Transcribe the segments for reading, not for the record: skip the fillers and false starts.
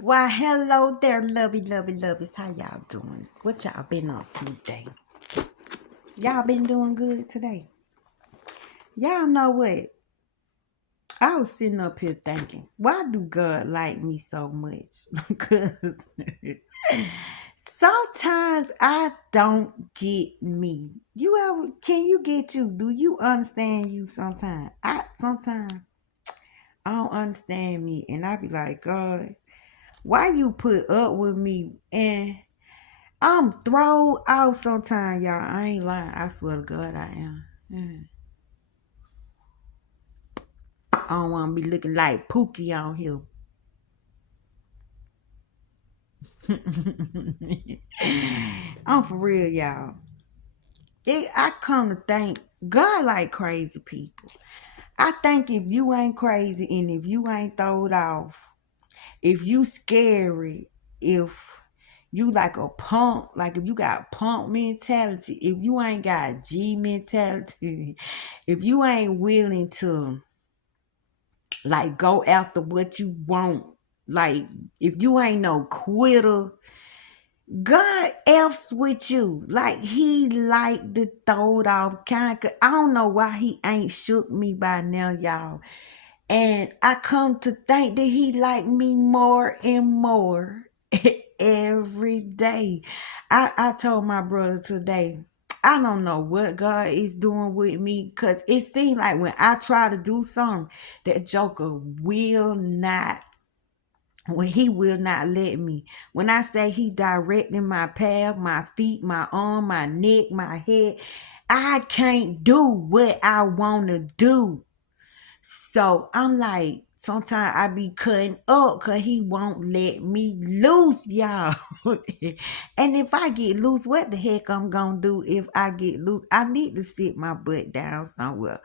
Why, hello there, lovey, lovey, loveys. How y'all doing? What y'all been up to today? Y'all been doing good today? Y'all know what? I was sitting up here thinking, why do God like me so much? Because sometimes I don't get me. Can you get you? Do you understand you sometimes? Sometimes I don't understand me. And I be like, God, why you put up with me? And I'm thrown out sometimes, y'all. I ain't lying. I swear to God, I am. I don't want to be looking like Pookie on here. I'm for real, y'all. I come to think God like crazy people. I think if you ain't crazy and if you ain't throwed off, if you scary, if you like a punk, like if you got punk mentality, if you ain't got G mentality, if you ain't willing to like go after what you want, like if you ain't no quitter, God F's with you. Like he like the throwed off kind. I don't know why he ain't shook me by now, y'all. And I come to think that he like me more and more every day. I told my brother today, I don't know what God is doing with me because it seems like when I try to do something, that joker will not, when he will not let me. When I say he directing my path, my feet, my arm, my neck, my head, I can't do what I want to do. So I'm like, sometimes I be cutting up because he won't let me loose, y'all. And if I get loose, what the heck I'm gonna do if I get loose? I need to sit my butt down somewhere.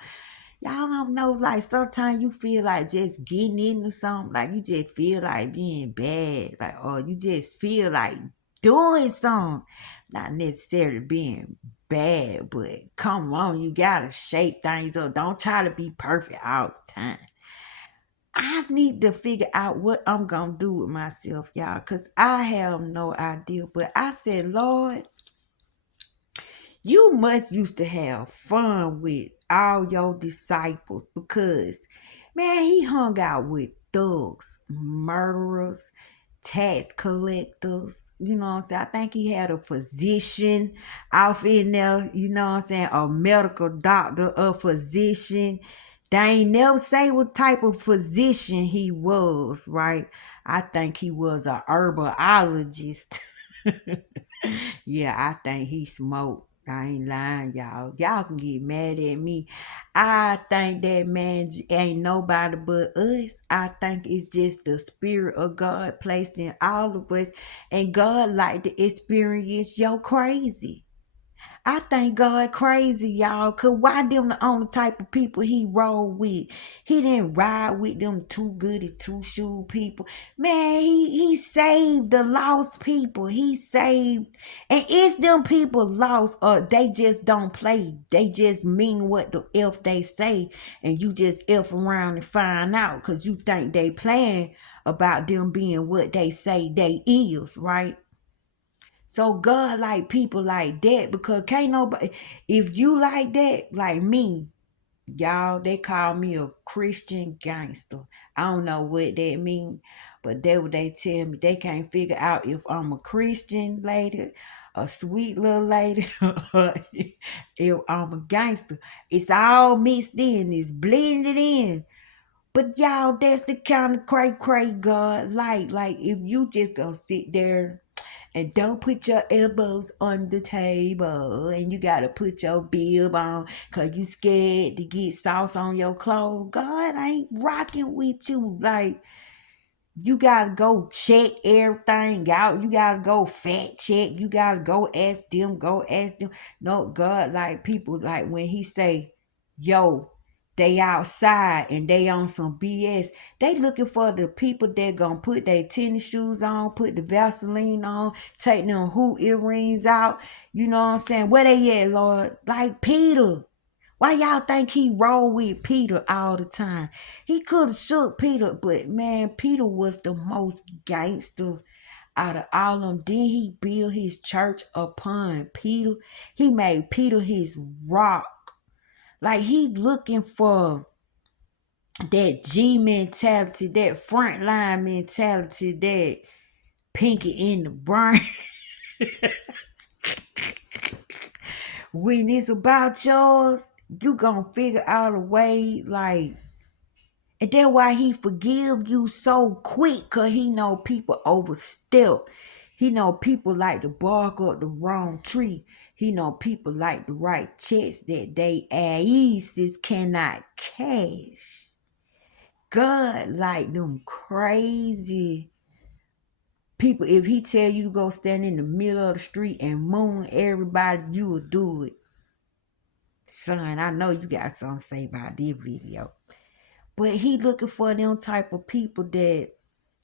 Y'all don't know, like sometimes you feel like just getting into something, like you just feel like being bad, like, or you just feel like doing something, not necessarily being bad, but come on, you gotta shake things up. Don't try to be perfect all the time. I need to figure out what I'm gonna do with myself, y'all, because I have no idea. But I said, Lord, you must used to have fun with all your disciples because, man, he hung out with thugs, murderers, tax collectors. You know what I'm saying? I think he had a physician off in there, you know what I'm saying? A medical doctor, a physician. They ain't never say what type of physician he was, right? I think he was a herbologist. Yeah, I think he smoked. I ain't lying, y'all. Y'all can get mad at me. I think that man ain't nobody but us. I think it's just the spirit of God placed in all of us. And God like to experience your crazy. I think God crazy, y'all. Cause why them the only type of people he roll with? He didn't ride with them too goody two shoe people. Man, he saved the lost people. He saved, and it's them people lost or they just don't play. They just mean what the F they say, and you just F around and find out cause you think they playing about them being what they say they is, right? So God like people like that because can't nobody, if you like that, like me, y'all, they call me a Christian gangster. I don't know what that mean, but that what they tell me. They can't figure out if I'm a Christian lady, a sweet little lady, or if I'm a gangster. It's all mixed in, it's blended in. But y'all, that's the kind of cray God like. Like if you just gonna sit there and don't put your elbows on the table. And you gotta put your bib on because you scared to get sauce on your clothes. God ain't rocking with you. Like, you gotta go check everything out. You gotta go fact check. You gotta go ask them, go ask them. No, God, like people, like when he say, yo, they outside and they on some BS. They looking for the people that gonna put their tennis shoes on, put the Vaseline on, take them hoop earrings out. You know what I'm saying? Where they at, Lord? Like Peter. Why y'all think he rolled with Peter all the time? He could have shook Peter, but man, Peter was the most gangster out of all of them. Then he built his church upon Peter. He made Peter his rock. Like he looking for that G mentality, that frontline mentality, that Pinky in the brain. When it's about yours, you gonna figure out a way, like, and that's why he forgive you so quick, cause he know people overstep. He know people like to bark up the wrong tree. He know people like to write checks that they asses cannot cash. God like them crazy people. If he tell you to go stand in the middle of the street and moon everybody, you will do it. Son, I know you got something to say about this video. But he looking for them type of people that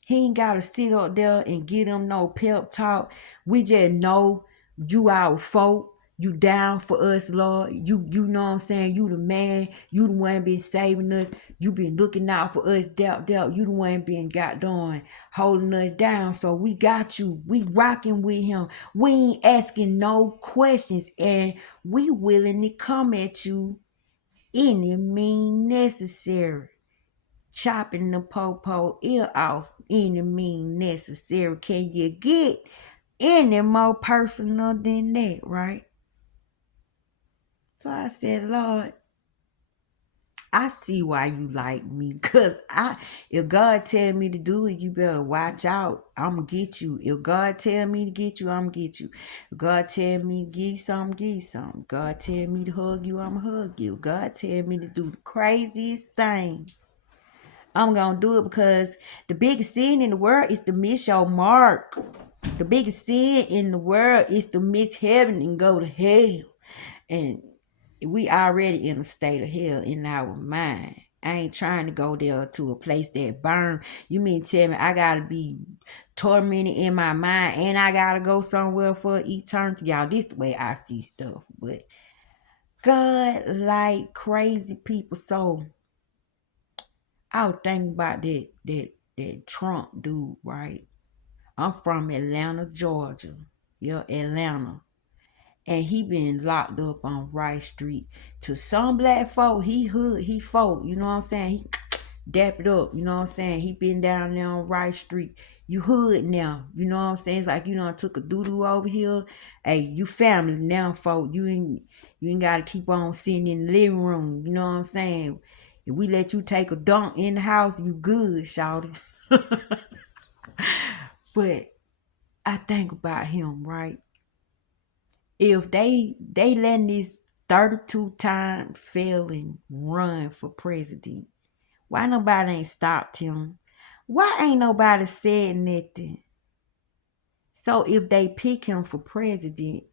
he ain't gotta sit up there and give them no pep talk. We just know you our folk. You down for us, Lord. You know what I'm saying? You the man. You the one been saving us. You been looking out for us, doubt. You the one been got done holding us down. So we got you. We rocking with him. We ain't asking no questions. And we willing to come at you any mean necessary. Chopping the popo ear off any mean necessary. Can you get any more personal than that, right? So I said, Lord, I see why you like me. Cause if God tell me to do it, you better watch out. I'ma get you. If God tell me to get you, I'ma get you. If God tell me to give you something, give you something. God tell me to hug you, I'ma hug you. God tell me to do the craziest thing, I'm gonna do it, because the biggest sin in the world is to miss your mark. The biggest sin in the world is to miss heaven and go to hell. And we already in a state of hell in our mind. I ain't trying to go there to a place that burn. You mean tell me I gotta be tormented in my mind and I gotta go somewhere for eternity? Y'all, this the way I see stuff. But God like crazy people. So I was thinking about that Trump dude, right? I'm from Atlanta, Georgia. Yeah, Atlanta. And he been locked up on Rice Street. To some black folk, he hood, he folk. You know what I'm saying? He dap it up. You know what I'm saying? He been down there on Rice Street. You hood now. You know what I'm saying? It's like you know took a doo-doo over here. Hey, you family now, folk. You ain't gotta keep on sitting in the living room. You know what I'm saying? If we let you take a dump in the house, you good, shawty. But I think about him, right? If they letting this 32 time failing run for president, why nobody ain't stopped him? Why ain't nobody said nothing? So if they pick him for president,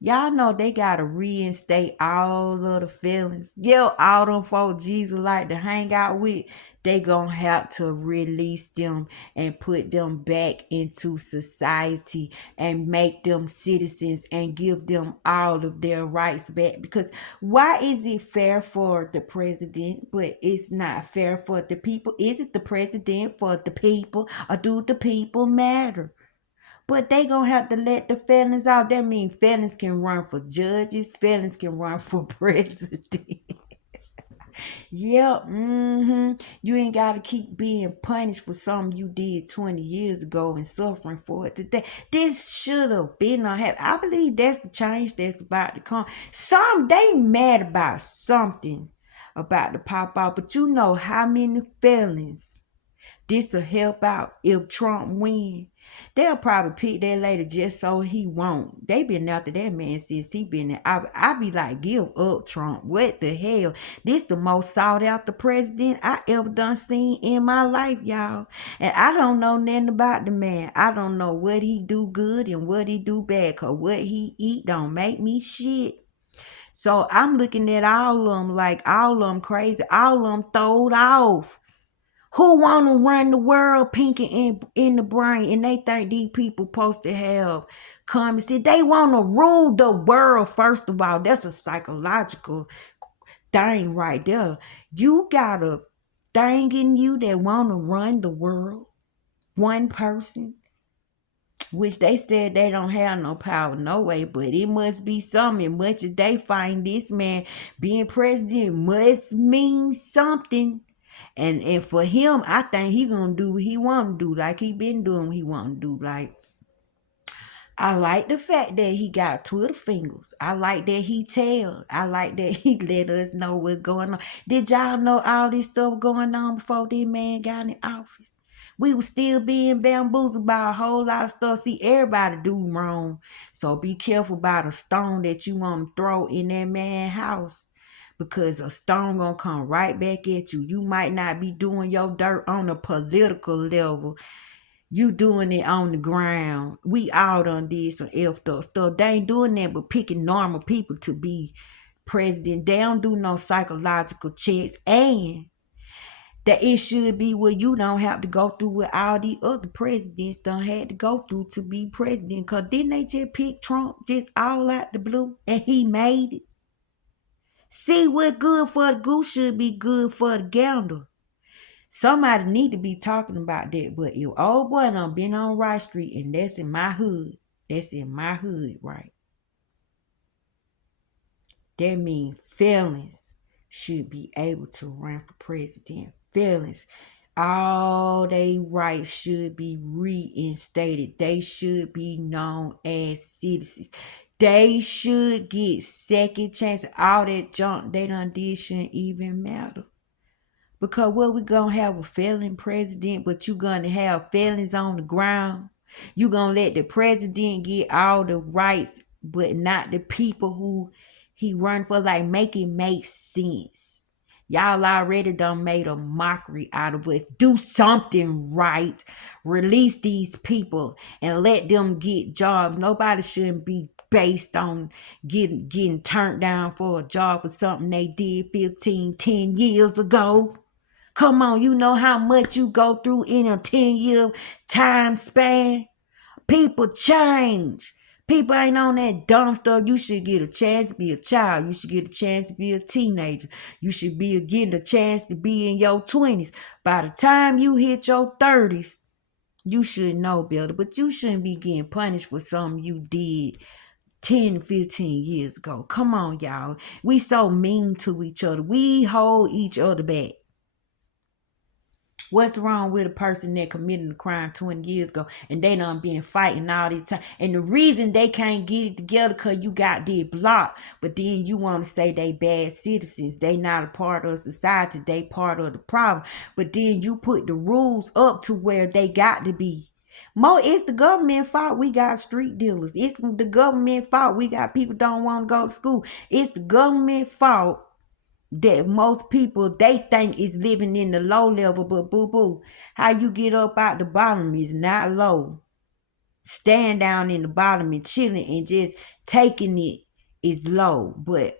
y'all know they gotta reinstate all of the feelings. Yeah, all them folks Jesus like to hang out with, they gonna have to release them and put them back into society and make them citizens and give them all of their rights back. Because why is it fair for the president, but it's not fair for the people? Is it the president for the people, or do the people matter? But they gonna have to let the felons out. That means felons can run for judges, felons can run for president. Yep, You ain't gotta keep being punished for something you did 20 years ago and suffering for it today. This should have been on happen. I believe that's the change that's about to come. They mad about something about to pop out, but you know how many felons this will help out if Trump win. They'll probably pick that lady just so he won't. They been after that man since he been there. I be like, give up, Trump. What the hell? This the most sought after president I ever done seen in my life, y'all. And I don't know nothing about the man. I don't know what he do good and what he do bad. Cause what he eat don't make me shit. So I'm looking at all of them like all of them crazy. All of them throwed off. Who want to run the world, Pinky in the brain? And they think these people supposed to have common sense. They want to rule the world, first of all. That's a psychological. thing right there. You got a thing in you that want to run the world. One person, which they said they don't have no power no way, but it must be something. Much as they find this man being president must mean something. And for him, I think he gonna do what he want to do, like he been doing what he want to do. Like, I like the fact that he got Twitter fingers. I like that he tell. I like that he let us know what's going on. Did y'all know all this stuff going on before this man got in office? We was still being bamboozled by a whole lot of stuff. See, everybody do wrong. So be careful about a stone that you want to throw in that man's house. Because a stone gonna come right back at you. You might not be doing your dirt on a political level. You doing it on the ground. We all done did some effed up stuff. They ain't doing that but picking normal people to be president. They don't do no psychological checks. And that it should be where you don't have to go through what all the other presidents done had to go through to be president. Cause didn't they just pick Trump just all out the blue and he made it? See, what good for the goose should be good for the gander. Somebody need to be talking about that. But if old boy done been on Rice Street, and that's in my hood. That's in my hood, right? That means felons should be able to run for president. Felons, all they rights should be reinstated. They should be known as citizens. They should get second chance. All that junk they done did shouldn't even matter. Because what we gonna have a felon president, but you gonna have felons on the ground. You gonna let the president get all the rights, but not the people who he run for. Like, make it make sense. Y'all already done made a mockery out of us. Do something right. Release these people and let them get jobs. Nobody shouldn't be based on getting turned down for a job for something they did 10 years ago. Come on, you know how much you go through in a 10-year time span? People change. People ain't on that dumb stuff. You should get a chance to be a child. You should get a chance to be a teenager. You should be getting a chance to be in your 20s. By the time you hit your 30s, you should know better. But you shouldn't be getting punished for something you did 10, 15 years ago. Come on, y'all. We so mean to each other. We hold each other back. What's wrong with a person that committed a crime 20 years ago and they done been fighting all this time? And the reason they can't get it together because you got their block, but then you want to say they bad citizens. They not a part of society. They part of the problem. But then you put the rules up to where they got to be. It's the government fault we got street dealers. It's the government fault we got people don't want to go to school. It's the government fault that most people they think is living in the low level, but boo-boo, how you get up out the bottom is not low. Stand down in the bottom and chilling and just taking it is low. But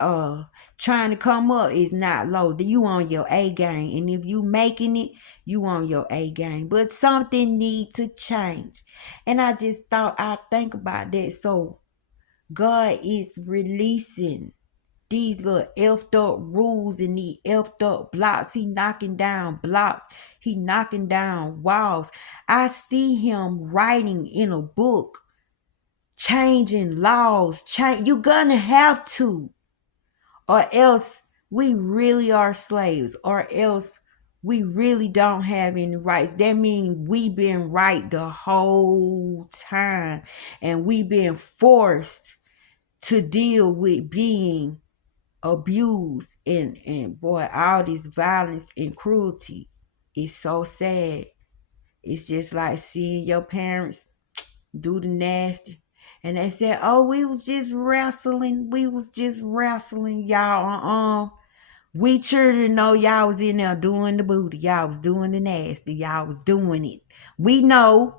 trying to come up is not low. You on your A game. And if you making it, you on your A game. But something need to change. And I just thought I'd think about that. So God is releasing these little effed up rules and these effed up blocks. He knocking down blocks. He knocking down walls. I see him writing in a book, changing laws. You're gonna have to, or else we really are slaves, or else we really don't have any rights. That means we been right the whole time, and we been forced to deal with being abused, and boy, all this violence and cruelty is so sad. It's just like seeing your parents do the nasty and they said, oh, we was just wrestling, y'all. We children know y'all was in there doing the booty, y'all was doing the nasty, y'all was doing it. We know.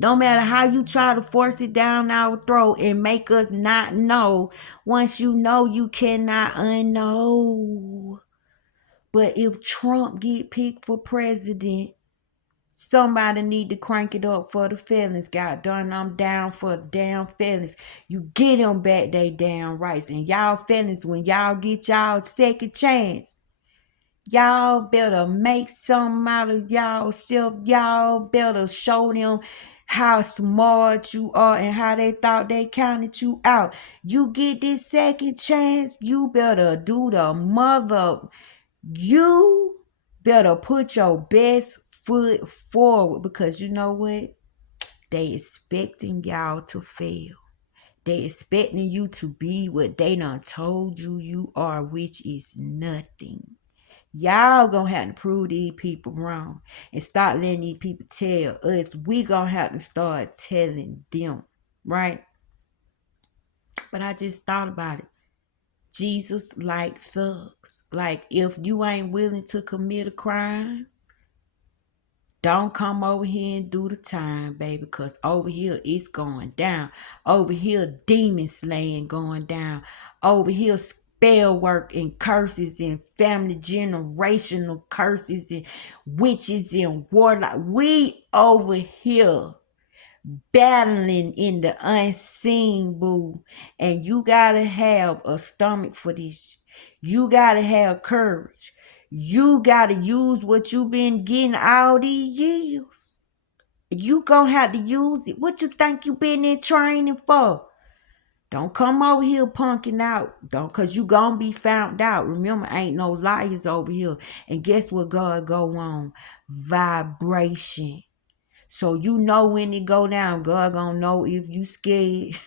No matter how you try to force it down our throat and make us not know, once you know, you cannot unknow. But if Trump get picked for president, Somebody need to crank it up for the feelings. God done, I'm down for the damn feelings. You get them back they damn rights. And y'all feelings, when y'all get y'all second chance, y'all better make something out of y'all self. Y'all better show them how smart you are and how they thought they counted you out. You get this second chance, you better do the mother. You better put your best foot forward, because you know what? They expecting y'all to fail. They expecting you to be what they done told you you are, which is nothing. Y'all gonna have to prove these people wrong and start letting these people tell us. We gonna have to start telling them, right? But I just thought about it. Jesus like thugs. Like, if you ain't willing to commit a crime, don't come over here and do the time, baby, because over here it's going down. Over here, demon slaying going down. Over here, spell work and curses and family generational curses and witches and warlock. We over here battling in the unseen, boo. And you gotta have a stomach for this. You gotta have courage. You gotta use what you been getting all these years. You gonna have to use it. What you think you been in training for? Don't come over here punking out. Don't, cause you gonna be found out. Remember, ain't no liars over here. And guess what God go on? Vibration. So you know when it go down, God gonna know if you scared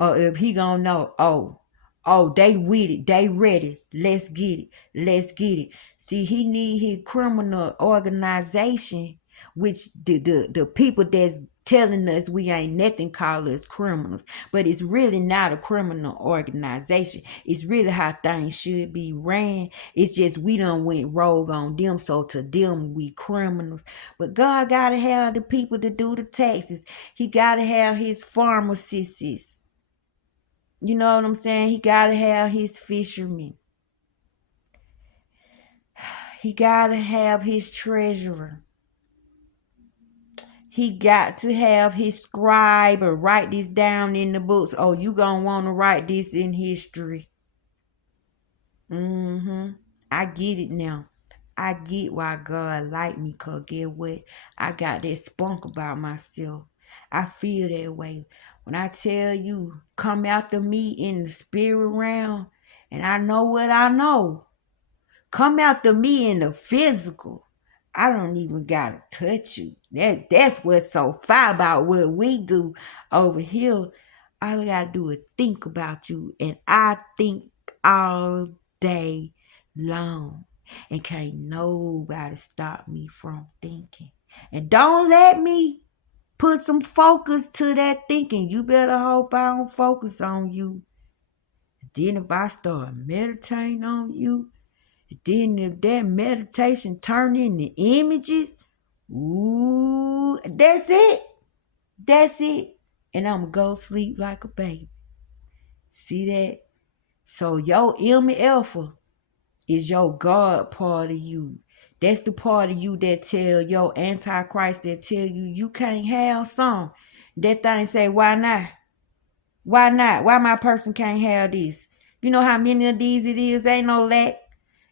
or if he gonna know, oh, they with it, they ready. Let's get it. Let's get it. See, he need his criminal organization, which the people that's telling us we ain't nothing call us criminals. But it's really not a criminal organization. It's really how things should be ran. It's just we done went rogue on them, so to them we criminals. But God gotta have the people to do the taxes. He gotta have his pharmacists. You know what I'm saying? He gotta have his fishermen. He gotta have his treasurer. He got to have his scribe or write this down in the books. Oh, you gonna want to write this in history. I get it now. I get why God like me, cause get what? I got that spunk about myself. I feel that way. When I tell you, come after me in the spirit realm, and I know what I know. Come after me in the physical. I don't even gotta touch you. That's what's so fire about what we do over here. All I gotta do is think about you, and I think all day long, and can't nobody stop me from thinking. And don't let me put some focus to that thinking. You better hope I don't focus on you. Then if I start meditating on you, then if that meditation turn into images, ooh, that's it. That's it. And I'm going to go sleep like a baby. See that? So your Ilmi Alpha is your God part of you. That's the part of you that tell your Antichrist, that tell you can't have some. That thing say, why not? Why not? Why my person can't have this? You know how many of these it is? Ain't no lack.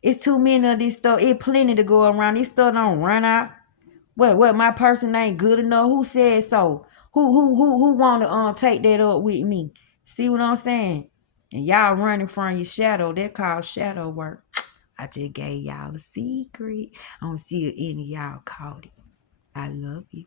It's too many of this stuff. It plenty to go around. This stuff don't run out. What my person ain't good enough? Who said so? Who wanna take that up with me? See what I'm saying? And y'all running from your shadow. That called shadow work. I just gave y'all a secret. I don't see if any of y'all caught it. I love you.